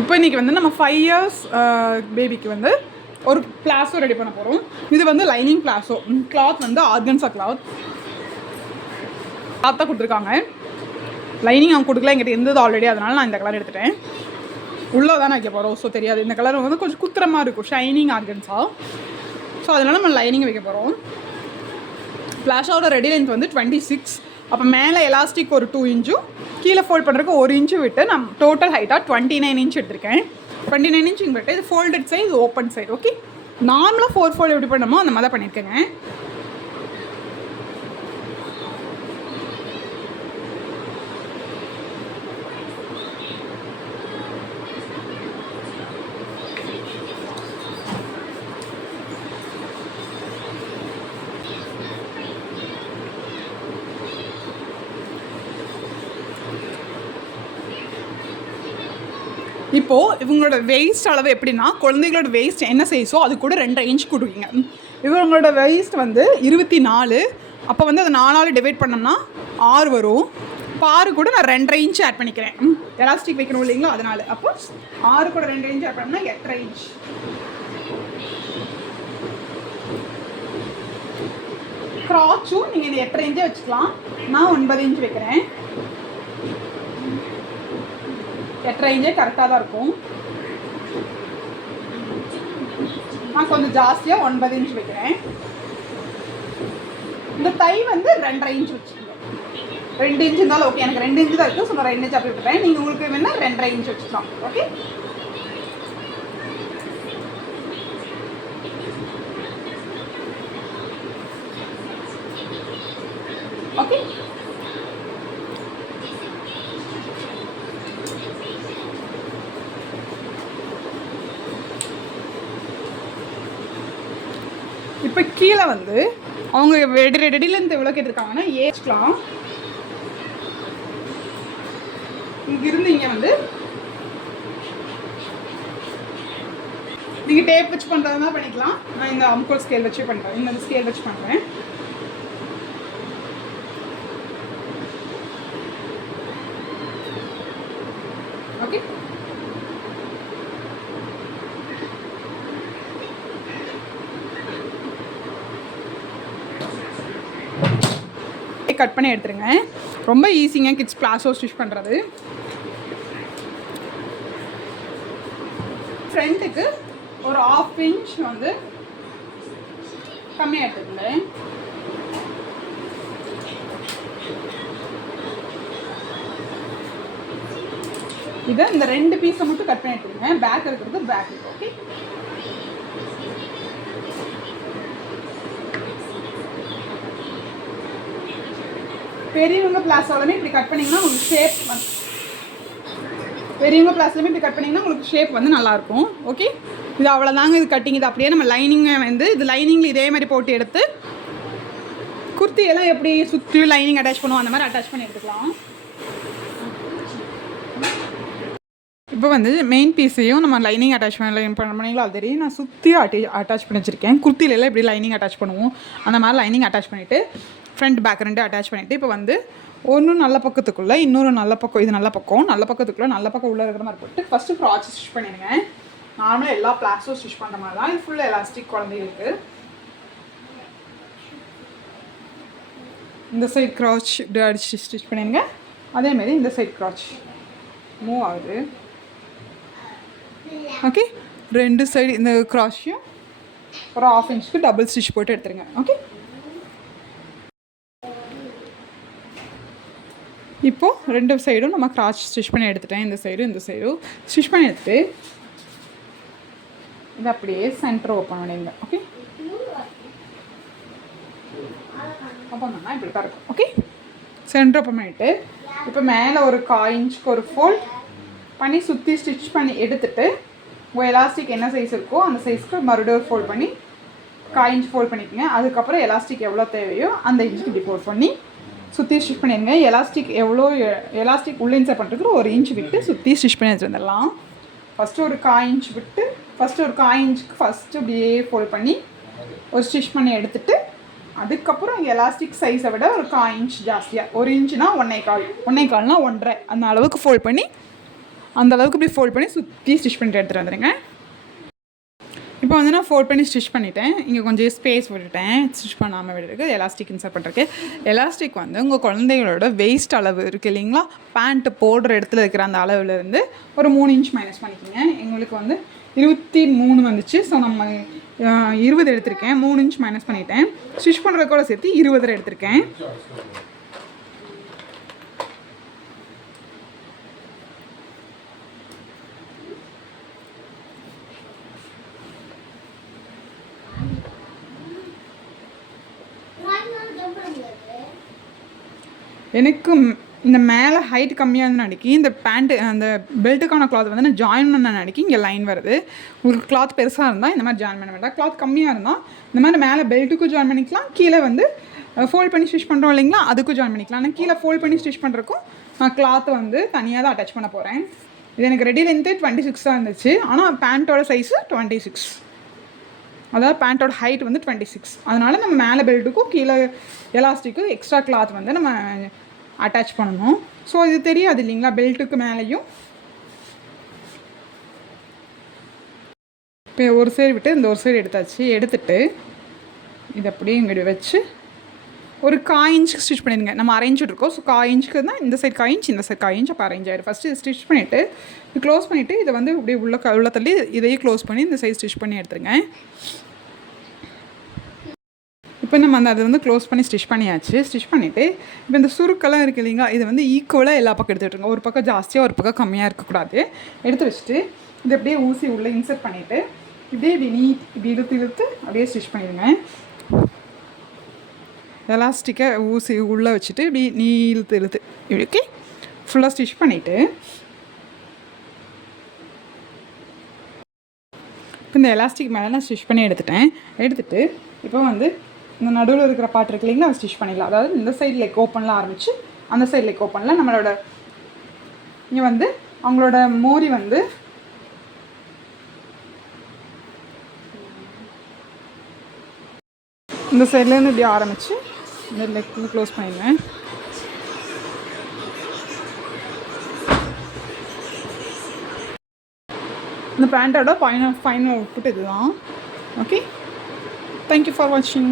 இப்போ இன்றைக்கி வந்து நம்ம 5 இயர்ஸ் பேபிக்கு வந்து ஒரு பிளாஸோ ரெடி பண்ண போகிறோம். இது வந்து லைனிங் பிளாஸோ. கிளாத் வந்து ஆர்கன்ஸா கிளாத் தான் கொடுத்துருக்காங்க. லைனிங் அவங்க கொடுக்கல, எங்கிட்ட இருந்தது ஆல்ரெடி, அதனால் நான் இந்த கலர் எடுத்துட்டேன். உள்ளே தான் வைக்க போகிறோம். ஸோ தெரியாது, இந்த கலர் வந்து கொஞ்சம் குத்துறமாக இருக்கும், ஷைனிங் ஆர்கன்ஸா. ஸோ அதனால் நம்ம லைனிங் வைக்க போகிறோம். பிளாஸோட ரெடி லென்த் வந்து 26. அப்போ மேலே எலாஸ்டிக் ஒரு 2 இன்ச்சும் கீழே ஃபோல்ட் பண்ணுறதுக்கு 1 இன்ச்சு விட்டு நான் டோட்டல் ஹைட்டாக 29 இன்ச் எடுத்திருக்கேன். 29 இன்ச் விட்டு இது ஃபோல்டட் சைடு, இது ஓப்பன் சைடு. ஓகே, நார்மலாக 4 ஃபோல்ட் எப்படி பண்ணணுமோ அந்த மாதிரி தான் பண்ணியிருக்கேங்க. இப்போது இவங்களோட வெயிஸ்ட் அளவு எப்படின்னா, குழந்தைகளோட வெயிஸ்ட் என்ன சைஸோ அது கூட 2.5 இன்ச் கொடுக்குங்க. இவங்களோட வெயிஸ்ட் வந்து 24. அப்போ வந்து அதை 4ஆல் டிவைட் பண்ணோம்னா 6 வரும். இப்போ 6 கூட நான் 2.5 இன்ச் ஆட் பண்ணிக்கிறேன். எலாஸ்டிக் வைக்கணும் இல்லைங்களா, அதனால். அப்போ 6 கூட 2.5 இன்ச் ஆட் பண்ணோம்னா 8.5 இன்ச். கிராச்சும் நீங்கள் இது 8.5 இன்ச்சே வச்சுக்கலாம். நான் 9 இன்ச் வைக்கிறேன். 8.5 இன்ச்சே கரெக்டாக தான் இருக்கும். நான் கொஞ்சம் ஜாஸ்தியாக 9 இன்ச் வைக்கிறேன். இந்த தை வந்து 2.5 இன்ச் வச்சுக்கோங்க. 2 இன்ச் இருந்தாலும் ஓகே, எனக்கு 2 இன்ச்சு தான் இருக்குது. ஸோ நான் 2 இன்ச் அப்படி விட்டுறேன். நீங்கள் உங்களுக்கு வேணால் 2.5 இன்ச் வச்சுக்கலாம். Okay, okay. இப்போ கீழே வந்து அவங்க ரெடிலேருந்து எவ்வளோ கேட்டிருக்காங்கன்னா ஏஜ்லாம் இங்கிருந்து இங்கே வந்து நீங்கள் டேப் வச்சு பண்ணுறதுனா பண்ணிக்கலாம். நான் இந்த அம்கோல் ஸ்கேல் வச்சு பண்ணுறேன். இந்த ஸ்கேல் வச்சு பண்ணுறேன். ஓகே, கட் பண்ணி எடுத்துருங்க. ரொம்ப ஈஸிங்க கிட்ஸ் பிளாஸோ ஸ்டிச் பண்ணுறது. ஃப்ரண்ட்டுக்கு ஒரு 1/2 இன்ச் வந்து கம்மியாக எடுத்துக்கல. இதை இந்த 2 பீஸை மட்டும் கட் பண்ணி எடுத்துருங்க. பேக் இருக்கிறது பேக். ஓகே, பெரியவங்க பிளாஸோடனே இப்படி கட் பண்ணிங்கன்னா உங்களுக்கு ஷேப் வந்து பெரியவங்க பிளாஸ்லேயுமே இப்படி கட் பண்ணிங்கன்னா உங்களுக்கு ஷேப் வந்து நல்லாயிருக்கும். ஓகே, இது அவ்வளோதாங்க. இது கட்டிங். இது அப்படியே நம்ம லைனிங்கை வந்து இது லைனிங்கில் இதே மாதிரி போட்டு எடுத்து குர்த்தியெல்லாம் எப்படி சுற்றி லைனிங் அட்டாச் பண்ணுவோம் அந்த மாதிரி அட்டாச் பண்ணி எடுத்துக்கலாம். இப்போ வந்து மெயின் பீஸையும் நம்ம லைனிங் அட்டாச் பண்ணிங்களோ அது தெரியும். நான் சுற்றியும் அட்டாச் பண்ணி வச்சுருக்கேன். குர்த்திலெல்லாம் எப்படி லைனிங் அட்டாச் பண்ணுவோம் அந்த மாதிரி லைனிங் அட்டாச் பண்ணிவிட்டு ஃப்ரண்ட் பேக் 2 அட்டாச் பண்ணிவிட்டு இப்போ வந்து ஒன்று நல்ல பக்கத்துக்குள்ளே இன்னொரு நல்ல பக்கம், இது நல்ல பக்கத்துக்குள்ளே நல்ல பக்கம் உள்ளே இருக்கிற மாதிரி போட்டு ஃபஸ்ட்டு க்ராச் ஸ்டிச் பண்ணிடுங்க. நார்மலாக எல்லா பிளாஸோ ஸ்டிச் பண்ணுற மாதிரி தான். இது ஃபுல் எலாஸ்டிக் குழந்தைகளுக்கு. இந்த சைட் க்ராச் இப்படி அடிச்சு ஸ்டிச் பண்ணிடுங்க. அதேமாரி இந்த சைட் க்ராச் மூவ் ஆகுது. ஓகே, 2 சைடு இந்த க்ராஷையும் ஒரு 1/2 இன்ச்சுக்கு டபுள் ஸ்டிச் போட்டு எடுத்துருங்க. ஓகே, இப்போது 2 சைடும் நம்ம கிராச் ஸ்டிச் பண்ணி எடுத்துட்டேன். இந்த சைடும் ஸ்டிச் பண்ணி எடுத்துட்டு இது அப்படியே சென்டர் ஓப்பன் பண்ணிடுங்க. ஓகே, ஓப்பன் பண்ணால் இப்படி தான் இருக்கும். ஓகே, சென்டர் ஓப்பன் பண்ணிவிட்டு இப்போ மேலே ஒரு 1/4 இன்ச்சுக்கு ஒரு ஃபோல்ட் பண்ணி சுற்றி ஸ்டிச் பண்ணி எடுத்துகிட்டு உங்கள் எலாஸ்டிக் என்ன சைஸ் இருக்கோ அந்த சைஸ்க்கு மறுபடியும் ஃபோல்ட் பண்ணி 1/4 இன்ச் ஃபோல்ட் பண்ணிக்கோங்க. அதுக்கப்புறம் எலாஸ்டிக் எவ்வளோ தேவையோ அந்த இன்ச்சுக்கு இப்படி ஃபோல்ட் பண்ணி சுற்றி ஸ்டிச் பண்ணிடுங்க. எலாஸ்டிக் உள்ள இன்சர்ட் பண்ணுறதுக்கு 1 இன்ச் விட்டு சுற்றி ஸ்டிச் பண்ணி வச்சுருந்துடலாம். ஃபஸ்ட்டு ஒரு 1/4 இன்ச் விட்டு ஒரு 1/4 இன்ச்சுக்கு ஃபஸ்ட்டு அப்படியே ஃபோல்ட் பண்ணி ஒரு ஸ்டிச் பண்ணி எடுத்துகிட்டு அதுக்கப்புறம் எலாஸ்டிக் சைஸை விட ஒரு 1/4 இன்ச் ஜாஸ்தியாக, 1 இன்ச்சுனா 1.25, 1.25னா 1.5 அந்த அளவுக்கு ஃபோல்ட் பண்ணி அந்த அளவுக்கு இப்படி ஃபோல்ட் பண்ணி சுற்றி ஸ்டிச் பண்ணிட்டு எடுத்துகிட்டு வந்துடுங்க. இப்போ வந்து நான் ஃபோல்ட் பண்ணி ஸ்டிச் பண்ணிவிட்டேன். இங்கே கொஞ்சம் ஸ்பேஸ் விட்டுட்டேன் ஸ்டிச் பண்ணாமல் விடுறதுக்கு. எலாஸ்டிக் இன்சர்ட் பண்ணுறதுக்கு. எலாஸ்டிக் வந்து உங்கள் குழந்தைகளோட வெயிஸ்ட் அளவு இருக்குது இல்லைங்களா, பேண்ட்டு போடுற இடத்துல இருக்கிற அந்த அளவுலேருந்து ஒரு 3 இன்ச் மைனஸ் பண்ணிக்கோங்க. எங்களுக்கு வந்து 23 வந்துச்சு. ஸோ நம்ம 20 எடுத்திருக்கேன். 3 இன்ச் மைனஸ் பண்ணிவிட்டேன். ஸ்டிச் பண்ணுறது கூட சேர்த்து 20 எடுத்திருக்கேன். எனக்கு இந்த மேலே ஹைட் கம்மியாக இருந்த அன்றைக்கி இந்த பேண்ட்டு அந்த பெல்ட்டுக்கான கிளாத் வந்து நான் ஜாயின் பண்ண அன்றைக்கி இங்கே லைன் வருது. உங்களுக்கு கிளாத் பெருசாக இருந்தால் இந்த மாதிரி ஜாயின் பண்ண வேண்டாம். கிளாத் கம்மியாக இருந்தால் இந்த மாதிரி மேலே பெல்ட்டுக்கும் ஜாயின் பண்ணிக்கலாம், கீழே வந்து ஃபோல்ட் பண்ணி ஸ்டிச் பண்ணுறோம் இல்லைங்களா அதுக்கும் ஜாயின் பண்ணிக்கலாம். ஆனால் கீழே ஃபோல்ட் பண்ணி ஸ்டிச் பண்ணுறக்கும் நான் கிளாத்தை வந்து தனியாக தான் அட்டாச் பண்ண போகிறேன். இது எனக்கு ரெடி லென்த்து 26 தான் இருந்துச்சு. ஆனால் பேண்ட்டோட சைஸு 26, அதாவது பேண்ட்டோட ஹைட் வந்து 26. அதனால் நம்ம மேலே பெல்ட்டுக்கும் கீழே எலாஸ்டிக்கும் எக்ஸ்ட்ரா கிளாத் வந்து நம்ம அட்டாச் பண்ணணும். ஸோ இது தெரியாது இல்லைங்களா, பெல்ட்டுக்கு மேலேயும் இப்போ ஒரு சைடு விட்டு இந்த ஒரு சைடு எடுத்தாச்சு. எடுத்துகிட்டு இதை அப்படியே இங்கே வச்சு ஒரு 1/4 இன்ச்சுக்கு ஸ்டிச் பண்ணிடுங்க. நம்ம அரேஞ்சிட்ருக்கோம். ஸோ 1/4 இன்ச்சுக்கு தான் இந்த சைடு 1/4 இன்ச், இந்த சைடு 1/4 இன்ச். அப்போ அரேஞ்ச் ஆகிடும். ஃபஸ்ட்டு இதை ஸ்டிச் பண்ணிவிட்டு இது க்ளோஸ் பண்ணிவிட்டு இதை வந்து இப்படியே உள்ள தள்ளி இதையும் க்ளோஸ் பண்ணி இந்த சைடு ஸ்டிச் பண்ணி எடுத்துருங்க. இப்போ நம்ம அதை வந்து க்ளோஸ் பண்ணி ஸ்டிச் பண்ணியாச்சு. ஸ்டிச் பண்ணிவிட்டு இப்போ இந்த சுருக்கெல்லாம் இருக்குது இல்லைங்களா, இதை வந்து ஈக்குவலாக எல்லா பக்கம் எடுத்துகிட்டுருங்க. ஒரு பக்கம் ஜாஸ்தியாக ஒரு பக்கம் கம்மியாக இருக்கக்கூடாது. எடுத்து வச்சுட்டு இதை அப்படியே ஊசி உள்ளே இன்சர்ட் பண்ணிவிட்டு இப்படியே இப்படி இழுத்து அப்படியே ஸ்டிச் பண்ணிடுங்க. எலாஸ்டிக்கை ஊசி உள்ளே வச்சுட்டு இப்படி இழுத்து இப்படி ஃபுல்லாக ஸ்டிச் பண்ணிவிட்டு இப்போ இந்த எலாஸ்டிக் மேலே நான் ஸ்டிச் பண்ணி எடுத்துகிட்டு இப்போ வந்து இந்த நடுவில் இருக்கிற பார்ட் இருக்கு இல்லைங்களா அதை ஸ்டிச் பண்ணிடலாம். அதாவது இந்த சைடு லெக் ஓப்பனில் ஆரம்பித்து அந்த சைடு லெக் ஓப்பனில் நம்மளோட இங்கே வந்து அவங்களோட மோரி வந்து இந்த சைட்லேருந்து இப்படி ஆரம்பித்து இந்த லெக் வந்து க்ளோஸ் பண்ணிடுவேன். இந்த பேண்ட்டோட ஃபைனல் அவுட்புட் இதுதான். ஓகே, தேங்க்யூ ஃபார் வாட்சிங்.